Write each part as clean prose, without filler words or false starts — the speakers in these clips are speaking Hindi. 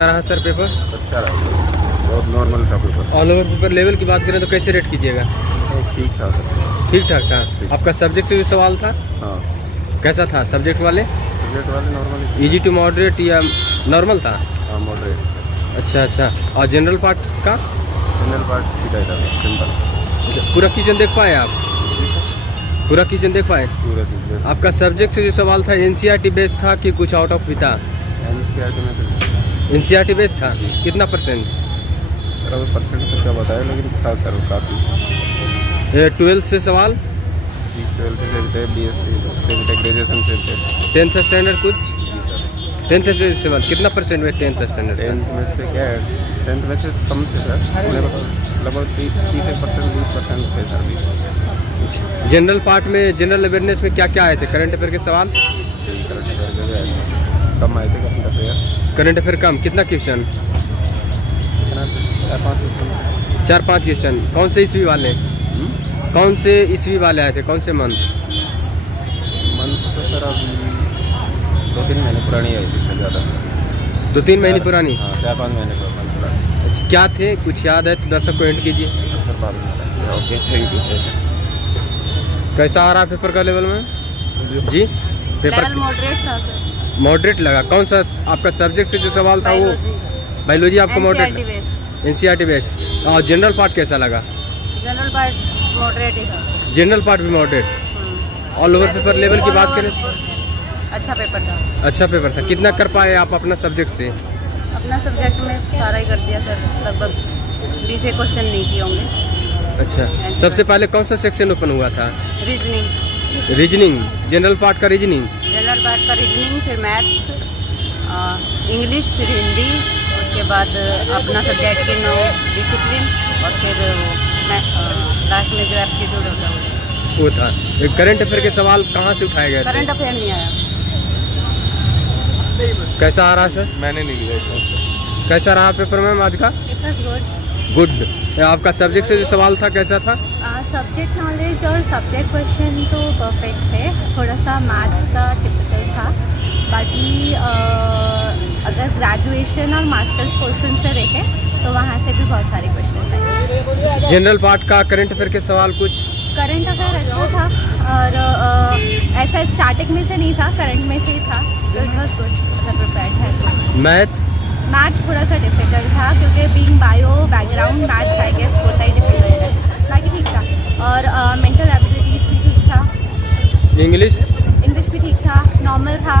रहा सर पेपर? अच्छा रहा, बहुत नॉर्मल था paper. All over paper level की बात करें तो कैसे रेट कीजिएगा? ठीक था सर। ठीक ठाक था। ठीक। आपका सब्जेक्ट से भी सवाल था? हाँ, कैसा था सब्जेक्ट वाले? सब्जेक्ट वाले नॉर्मल। इजी टू मॉडरेट या नॉर्मल था? हाँ, मॉडरेट। अच्छा अच्छा। और जनरल पार्ट का? जनरल पार्ट सीधा था, सिंपल। पूरा क्वेश्चन देख पाए आप? पूरा क्वेश्चन देख पाए? पूरा चीज़ आपका सब्जेक्ट से जो सवाल था एनसीईआरटी बेस्ड था कि कुछ आउट ऑफ भी था? एनसीईआरटी में तो एनसीईआरटी बेस्ड था। कितना परसेंट? सर अभी परसेंट तो क्या बताया, लेकिन था सर काफ़ी। 12th से सवाल? जी, 12th से थे, BSc से थे, ग्रेजुएशन से थे। 10th स्टैंडर्ड कुछ? जी सर। 10th से सवाल कितना परसेंट में 10th स्टैंडर्ड? 10th में से क्या है, 10th में से कम थे सर, उन्हें लगभग 30% 20% थे सर। 20 जनरल पार्ट में, जनरल अवेयरनेस में क्या क्या आए थे? करंट अफेयर के सवाल? करंट अफेयर के कम आए थे, करंट अफेयर। करंट अफेयर कम। कितना क्वेश्चन? 4-5 क्वेश्चन। कौन से ईस्वी वाले? कौन से ईस्वी वाले आए थे? कौन से मंथ? मंथ तो सर अभी 2-3 महीने पुरानी आई थी सर, ज़्यादा। 2-3 महीने पुरानी? हाँ, 4-5 महीने पुरानी। अच्छा, क्या थे? कुछ याद है तो दर्शक को एंड कीजिए। सर बाद में। Okay, thank you. कैसा आ रहा है पेपर का लेवल में? जी पेपर लेवल मॉडरेट था सर। मॉडरेट लगा। कौन सा आपका सब्जेक्ट से जो सवाल था वो? बायोलॉजी आपको मॉडरेट? NCERT based. और जनरल पार्ट कैसा लगा? जनरल पार्ट मॉडरेट ही था। जनरल पार्ट भी moderate. All over paper level की बात करें? अच्छा पेपर था। अच्छा पेपर था। कितना कर पाए आप अपना सब्जेक्ट से? अपना सब्जेक्ट में सारा ही कर दिया सर, लगभग 20 क्वेश्चन नहीं किए होंगे। अच्छा, सबसे पहले कौन सा सेक्शन ओपन हुआ था? रीजनिंग। रीजनिंग। जनरल पार्ट का रीजनिंग? जनरल पार्ट का रीजनिंग, फिर मैथ्स, इंग्लिश, फिर हिंदी, उसके बाद अपना सब्जेक्ट के 9 डिसिप्लिन, और फिर लास्ट में जो एप्टीट्यूड होता है वो था। करंट अफेयर के सवाल कहाँ से उठाए गए थे? करंट अफेयर नहीं आया। कैसा आ रहा सर? मैंने नहीं लिया। कैसा रहा पेपर मैम आज का? It was good. आपका सब्जेक्ट से जो सवाल था कैसा था? सब्जेक्ट नॉलेज और सब्जेक्ट क्वेश्चन तो परफेक्ट थे, थोड़ा सा मैथ्स का टिपिकल था। बाकी अगर ग्रेजुएशन और मास्टर्स पोर्शन से देखें तो वहाँ से भी बहुत सारे क्वेश्चन आए। जनरल पार्ट का करंट अफेयर के सवाल कुछ? करंट अफेयर अच्छा था, और ऐसा स्टार्टिंग में से नहीं था, करंट में से ही था, तो इट वाज गुड। प्रिपेयर्ड है। मैथ्स थोड़ा सा डिफिकल्ट था, क्योंकि being bio background maths I guess होता ही डिफिकल्ट है। बाकी ठीक था। और मेंटल एबिलिटीज भी ठीक था। इंग्लिश भी ठीक था, नॉर्मल था,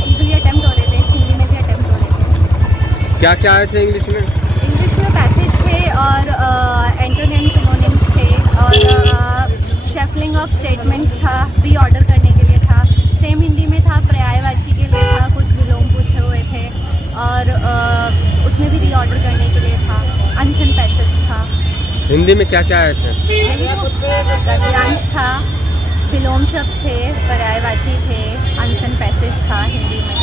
इजीली अटेम्प्ट हो रहे थे, हिंदी में भी अटेम्प्ट हो रहे थे। क्या क्या आए थे इंग्लिश में? इंग्लिश में पैसेज थे, और एंटोनिम सिनोनिम्स थे, और शफलिंग ऑफ स्टेटमेंट्स था, री ऑर्डर करने के लिए था। सेम हिंदी में था, पर्यायवाची के लिए था, कुछ विलोम पूछे हुए थे, और उसमें भी री ऑर्डर करने के लिए था। अनसन पैसेज था। हिंदी में क्या क्या आए थे? गद्यांश था, विलोम शब्द थे, पर्यायवाची थे, अनसन पैसेज था हिंदी में।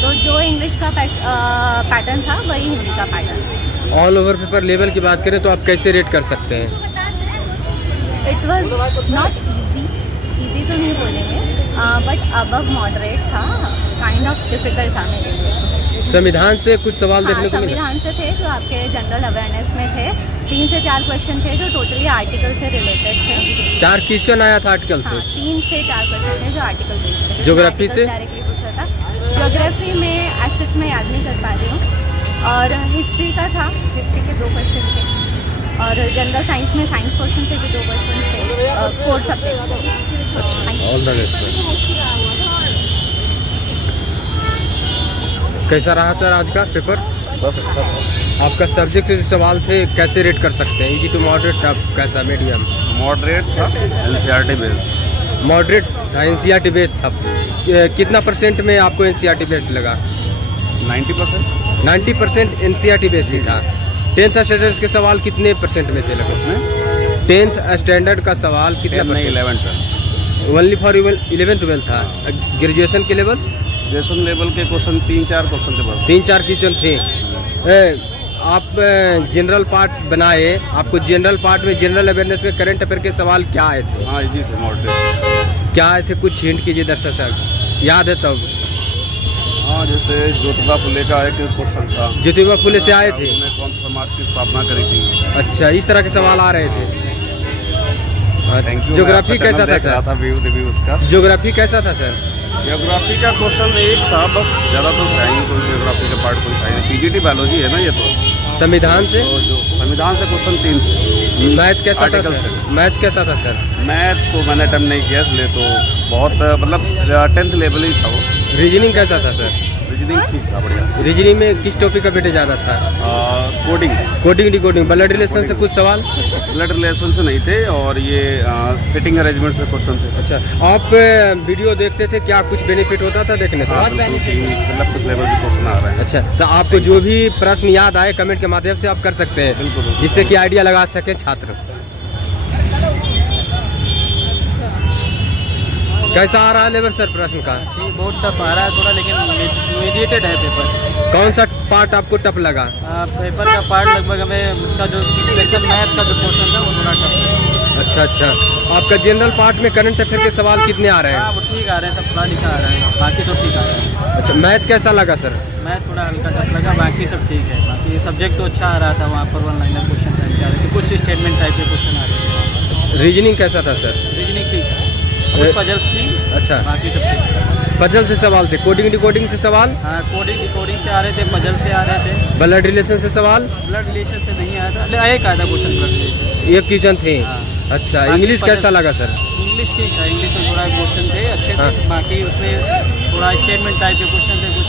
तो जो इंग्लिश का पैटर्न था वही हिंदी का pattern. All over paper level की बात करें तो आप कैसे रेट कर सकते हैं? इट वॉज नॉट ईजी तो नहीं बोलेंगे, बट अबव मॉडरेट था, काइंड ऑफ डिफिकल्ट था मेरे लिए। संविधान से कुछ सवाल देखने को मिले? संविधान से थे, जो आपके जनरल अवेयरनेस में थे। 3 से 4 क्वेश्चन थे जो टोटली आर्टिकल से रिलेटेड थे। 4 क्वेश्चन आया था आर्टिकल से? 3 से 4 क्वेश्चन थे जो आर्टिकल बेस्ड थे। ज्योग्राफी से? डायरेक्टली पूछा था। ज्योग्राफी में एसेट में याद नहीं कर पा रही हूँ। और हिस्ट्री का था, हिस्ट्री के 2 क्वेश्चन थे। और जनरल साइंस में साइंस क्वेश्चन से भी 2 क्वेश्चन थे, 4 सब्जेक्ट। अच्छा, ऑल द बेस्ट। कैसा रहा सर आज का पेपर? बस अच्छा था। आपका सब्जेक्ट से जो सवाल थे कैसे रेट कर सकते हैं? इजी टू मॉडरेट था, कैसा मीडियम? मॉडरेट था, एनसीईआरटी बेस्ड। मॉडरेट था, एनसीईआरटी बेस्ड था। कितना परसेंट में आपको एनसीईआरटी बेस्ड लगा? 90%। 90% एनसीईआरटी बेस्ड ही था। 10th स्टैंडर्ड के सवाल कितने परसेंट में थे लगभग? 10th स्टैंडर्ड का सवाल कितना? 11-12। ओनली फॉर 11-12 था। ग्रेजुएशन के लेवल? ग्रेजुएशन लेवल के क्वेश्चन 3-4 क्वेश्चन थे बस। 3-4 क्वेश्चन थे। आप जनरल पार्ट बनाए, आपको जनरल पार्ट में, जनरल अवेयरनेस में करंट अफेयर के सवाल क्या आए थे? हाँ, इजी थे, मॉडरेट। क्या आए थे? कुछ हिंट कीजिए दर्शक साहब, याद है तब। हाँ, जैसे ज्योतिबा फुले का एक क्वेश्चन था। ज्योतिबा फुले से आए थे? उन्होंने कौन सा समाज की स्थापना करी थी। अच्छा, इस तरह के सवाल आ रहे थे। Thank you. ज्योग्राफी कैसा था सर? रिव्यू उसका। ज्योग्राफी कैसा था सर? ज्योग्राफी का क्वेश्चन एक था बस, ज़्यादा तो है ही कोई ज्योग्राफी का पार्ट कोई है नहीं। पीजीटी बायोलॉजी है ना ये तो। संविधान से? तो जो संविधान से क्वेश्चन 3 थे। मैथ कैसा था आर्टिकल सर? से। मैथ कैसा था सर? मैथ तो मैंने अटेम्प्ट नहीं किया इसलिए तो बहुत मतलब 10th लेवल ही था वो। रीजनिंग कैसा था सर? रीजनिंग ठीक था, बढ़िया। रीजनिंग में किस टॉपिक का बेटे ज़्यादा था? Coding. Coding decoding, blood relation से कुछ सवाल? ब्लड रिलेशन से नहीं थे और ये सिटिंग अरेंजमेंट से क्वेश्चन थे। अच्छा, आप वीडियो देखते थे, क्या कुछ बेनिफिट होता था देखने से? बहुत बेनिफिट, मतलब कुछ लेवल के क्वेश्चन आ रहे हैं। अच्छा, तो आपको जो भी प्रश्न याद आए कमेंट के माध्यम से आप कर सकते हैं, बिल्कुल। जिससे कि आइडिया लगा सके छात्र। कैसा आ रहा है लेबर सर प्रश्न का? बहुत टफ आ रहा है थोड़ा, लेकिन मीडिएटेड है पेपर। कौन सा पार्ट आपको टफ लगा? पेपर का पार्ट लगभग हमें उसका जो सेक्शन मैथ का जो पोर्शन था वो थोड़ा टफ है। अच्छा अच्छा, आपका जनरल पार्ट में करंट अफेयर के सवाल कितने आ रहे हैं? हाँ, वो ठीक आ रहे हैं, सब थोड़ा लिखा आ रहा है, बाकी तो ठीक आ रहा है। अच्छा, मैथ कैसा लगा सर? मैथ थोड़ा हल्का टफ लगा, बाकी सब ठीक है। बाकी सब्जेक्ट तो अच्छा आ रहा था, वहाँ पर 1 लाइनर क्वेश्चन टाइप के आ रहे थे, कुछ स्टेटमेंट टाइप के क्वेश्चन आ रहे थे। रीजनिंग कैसा था सर? रीजनिंग ठीक है, कुछ पजल्स थी। अच्छा, बाकी सब ठीक है। पजल से सवाल थे, कोडिंग डिकोडिंग से सवाल? हाँ, कोडिंग डिकोडिंग से आ रहे थे, पजल से आ रहे थे। ब्लड रिलेशन से सवाल? ब्लड रिलेशन से नहीं आया था, एक आया था क्वेश्चन ब्लड रिलेशन। ये क्वेश्चन थे। हाँ। अच्छा, बाकी इंग्लिश पजल- कैसा लगा सर? इंग्लिश ठीक था, इंग्लिश में थोड़ा क्वेश्चन थे अच्छे हाँ। थे, बाकी उसमें थोड़ा स्टेटमेंट टाइप के क्वेश्चन थे, कुछ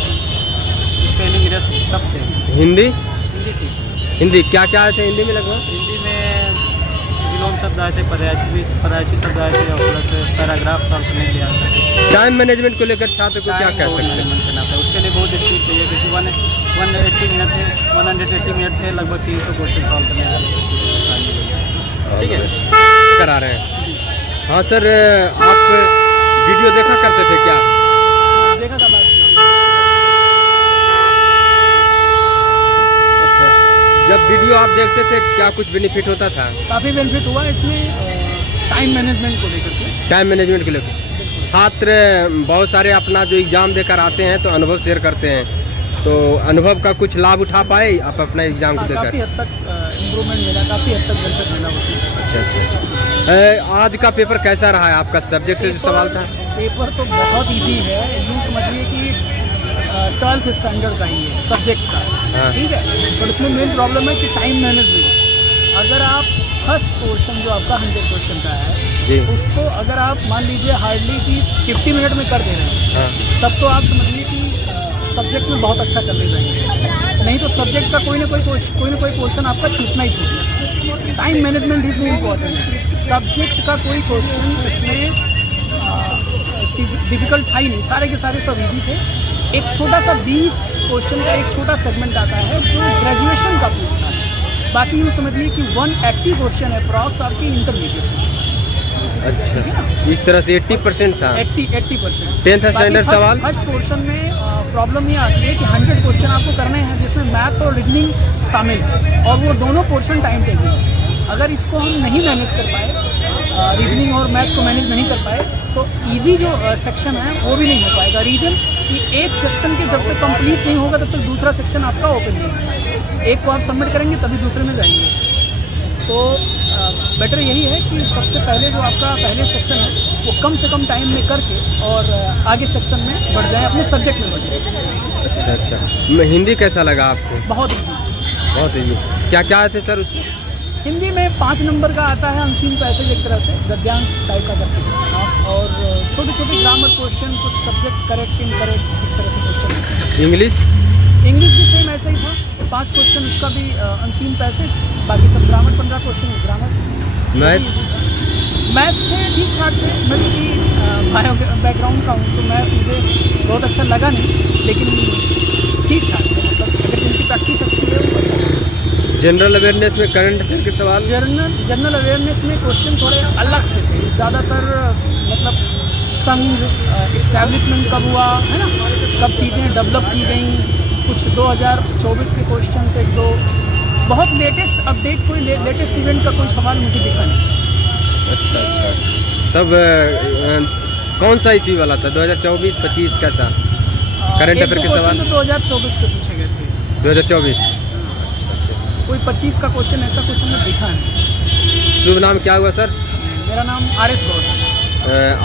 स्पेलिंग एरर सब थे। हिंदी? हिंदी ठीक। हिंदी क्या क्या आए थे हिंदी में लगभग? हिंदी में विलोम शब्द आए थे, पदयाची शब्द आए थे, और प्लस पैराग्राफ सॉल्व करने के लिए आता है। टाइम मैनेजमेंट को लेकर छात्र को क्या कह सकते हैं? करना था, उसके लिए बहुत स्पीड चाहिए, क्योंकि 180 मिनट थे, 180 मिनट थे, लगभग 300 क्वेश्चन सॉल्व करने के लिए। ठीक है, करा रहे हैं। हाँ सर, आप वीडियो देखा करते थे क्या? देखा था बात। अच्छा, जब वीडियो आप देखते थे क्या कुछ बेनिफिट होता था? काफ़ी बेनिफिट हुआ इसमें, टाइम मैनेजमेंट को लेकर के। टाइम मैनेजमेंट के लेकर छात्र बहुत सारे अपना जो एग्ज़ाम देकर आते हैं तो अनुभव शेयर करते हैं, तो अनुभव का कुछ लाभ उठा पाए आप अपना एग्ज़ाम को काफ़ी देकर? हद तक इम्प्रूवमेंट मिला, काफ़ी हद तक बेनिफिट मिला मुझे। अच्छा अच्छा अच्छा। आज का पेपर कैसा रहा है आपका? सब्जेक्ट से जो सवाल था? पेपर तो बहुत इजी है, यूँ समझिए कि 12th स्टैंडर्ड का ही है सब्जेक्ट का। हाँ। ठीक है, पर इसमें मेन प्रॉब्लम है कि टाइम मैनेजमेंट। अगर आप फर्स्ट पोर्शन जो आपका 100 क्वेश्चन का है, जी। उसको अगर आप मान लीजिए हार्डली कि 50 मिनट में कर दे रहे हैं, हाँ। तब तो आप समझिए कि सब्जेक्ट में बहुत अच्छा कर ले जाएंगे। नहीं तो सब्जेक्ट का कोई ना कोई पोर्शन आपका छूटना ही छूटना। Time management is very important. Subject का कोई क्वेश्चन इसमें डिफिकल्ट था ही नहीं, सारे के सारे सब इजी थे। एक छोटा सा 20 क्वेश्चन का एक छोटा सेगमेंट आता है जो ग्रेजुएशन का पूछता है, बाकी यूँ समझिए कि 180 क्वेश्चन अप्रॉक्स आपकी इंटरमीडिएट। अच्छा, इस तरह से 80% था? 80%। 10th स्टैंडर्ड सवाल? फर्स्ट पोर्शन में प्रॉब्लम ये आती है कि 100 क्वेश्चन आपको करने हैं, जिसमें मैथ और रीजनिंग शामिल है, और वो दोनों पोर्शन टाइम टेकिंग है। अगर इसको हम नहीं मैनेज कर पाए, रीजनिंग और मैथ को मैनेज नहीं कर पाए, तो इजी जो सेक्शन है वो भी नहीं हो पाएगा। रीजन कि एक सेक्शन के जब तक कंप्लीट नहीं होगा तब तक दूसरा सेक्शन आपका ओपन नहीं होगा। एक को आप सबमिट करेंगे तभी दूसरे में जाएंगे। तो बेटर यही है कि सबसे पहले जो आपका पहले सेक्शन है वो कम से कम टाइम में करके और आगे सेक्शन में बढ़ जाए, अपने सब्जेक्ट में बढ़ जाए। अच्छा अच्छा, हिंदी कैसा लगा आपको? बहुत ईजी। बहुत ईजी। क्या क्या आए थे सर उसमें? हिंदी में 5 नंबर का आता है अनसीन पैसेज, एक तरह से गद्यांश टाइप का करके, और छोटे छोटे ग्रामर क्वेश्चन, कुछ सब्जेक्ट करेक्ट इनकरेक्ट, इस तरह से क्वेश्चन। इंग्लिश? इंग्लिश भी सेम ऐसा ही था, 5 क्वेश्चन उसका भी अनसीन पैसेज, बाकी सब ग्रामर, 15 क्वेश्चन ग्रामर। मैथ्स थे ठीक ठाक थे, मैं क्योंकि बायो बैकग्राउंड का हूँ तो मैथ मुझे बहुत अच्छा लगा नहीं, लेकिन ठीक ठाक थे, मतलब अगर जिनकी प्रैक्टिस अच्छी है वो अच्छा। जनरल अवेयरनेस में करंट अफेयर के सवाल? जनरल अवेयरनेस में क्वेश्चन थोड़े अलग से थे, ज़्यादातर मतलब संघ इस्टेब्लिशमेंट कब हुआ है ना, कब चीज़ें डेवलप की गई, कुछ 2024 के क्वेश्चन से, तो बहुत लेटेस्ट अपडेट, कोई लेटेस्ट इवेंट का कोई सवाल मुझे दिखा नहीं। अच्छा अच्छा, सब कौन सा इसी वाला था? 2024-25 कैसा? करंट अफेयर के सवाल 2024 के पूछे गए थे। 2024। अच्छा अच्छा। कोई 25 का क्वेश्चन ऐसा कुछ हमें दिखा नहीं। शुभ नाम क्या हुआ सर? मेरा नाम RS गौड़ है।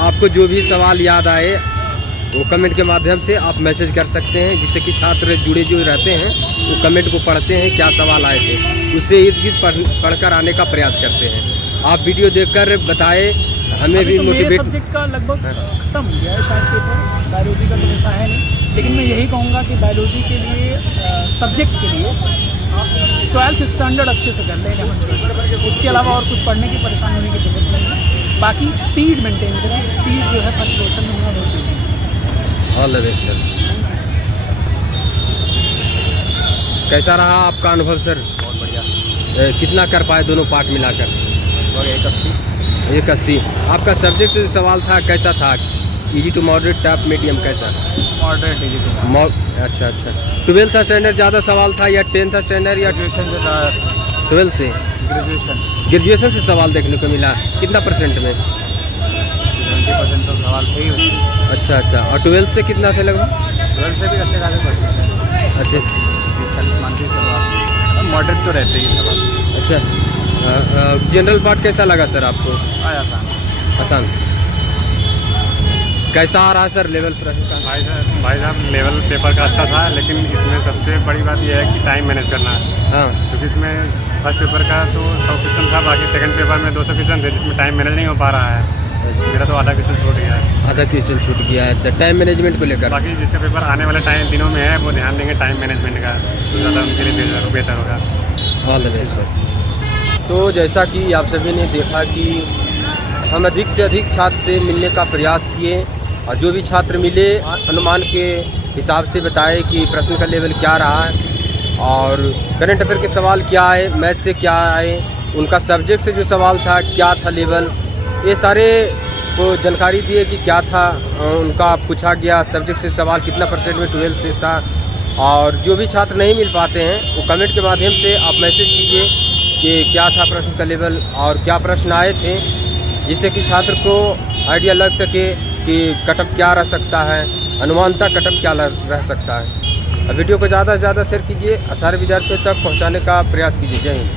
आपको जो भी सवाल याद आए वो कमेंट के माध्यम से आप मैसेज कर सकते हैं, जिससे कि छात्र जुड़े जो रहते हैं वो कमेंट को पढ़ते हैं, क्या सवाल आए थे उससे इर्द गिर्द पढ़कर आने का प्रयास करते हैं। आप वीडियो देखकर बताएं, हमें भी तो मेरे मोटिवेट। सब्जेक्ट का लगभग खत्म हो गया है शायद पेपर, बायोलॉजी का तो ऐसा है नहीं, लेकिन मैं यही कहूँगा कि बायोलॉजी के लिए सब्जेक्ट के लिए 12th स्टैंडर्ड अच्छे से कर लें। उसके अलावा और कुछ पढ़ने की परेशानी होने की जरूरत नहीं है। बाकी स्पीड मेंटेन करें, स्पीड जो है फर्स्ट क्वेश्चन में होना बहुत जरूरी है। All the best sir. कैसा रहा आपका अनुभव सर? बहुत बढ़िया। कितना कर पाए दोनों पार्ट मिलाकर? लगभग 81। आपका सब्जेक्ट जो सवाल था कैसा था? Easy to moderate, tough, medium, कैसा? Moderate easy to. अच्छा अच्छा। 12th स्टैंडर्ड ज़्यादा सवाल था या 10th स्टैंडर्ड या ग्रेजुएशन से था। 12th से? ग्रेजुएशन से सवाल देखने को मिला। कितना परसेंट में? 20% तो सवाल थे ही उसमें। अच्छा अच्छा। और 12th से कितना थे लगभग? 12th से भी अच्छे खासे पढ़ते थे। अच्छा 40 मान के सवाल मॉडरेट तो रहते ही सवाल। अच्छा। जनरल पार्ट कैसा लगा सर आपको? आया था आसान। कैसा आ रहा सर लेवल प्रश्न का? भाई साहब लेवल पेपर का अच्छा था, लेकिन इसमें सबसे बड़ी बात यह है कि टाइम मैनेज करना है। हाँ। क्योंकि इसमें फर्स्ट पेपर का तो 100 क्वेश्चन था, बाकी सेकंड पेपर में 200 क्वेश्चन थे, जिसमें टाइम मैनेज नहीं हो पा रहा है। मेरा तो आधा क्वेश्चन छूट गया है। आधा क्वेश्चन छूट गया है। अच्छा, टाइम मैनेजमेंट को लेकर? बाकी जिसका पेपर आने वाले दिनों में है वो ध्यान देंगे टाइम मैनेजमेंट का, तो ज़्यादा उनके लिए बेहतर होगा। All the best sir. तो जैसा कि आप सभी ने देखा कि हम अधिक से अधिक छात्र से मिलने का प्रयास किए, और जो भी छात्र मिले अनुमान के हिसाब से बताए कि प्रश्न का लेवल क्या रहा है और करंट अफेयर के सवाल क्या आए, मैथ से क्या आए, उनका सब्जेक्ट से जो सवाल था क्या था लेवल, ये सारे को जानकारी दिए कि क्या था उनका पूछा गया। सब्जेक्ट से सवाल कितना परसेंट में 12th से था। और जो भी छात्र नहीं मिल पाते हैं वो कमेंट के माध्यम से आप मैसेज कीजिए कि क्या था प्रश्न का लेवल और क्या प्रश्न आए थे, जिससे कि छात्र को आइडिया लग सके कि कटअप क्या रह सकता है, अनुमानता कटअप क्या रह सकता है। वीडियो को ज़्यादा से ज़्यादा शेयर कीजिए और सारे विद्यार्थियों तक पहुंचाने का प्रयास कीजिए। जय हिंद।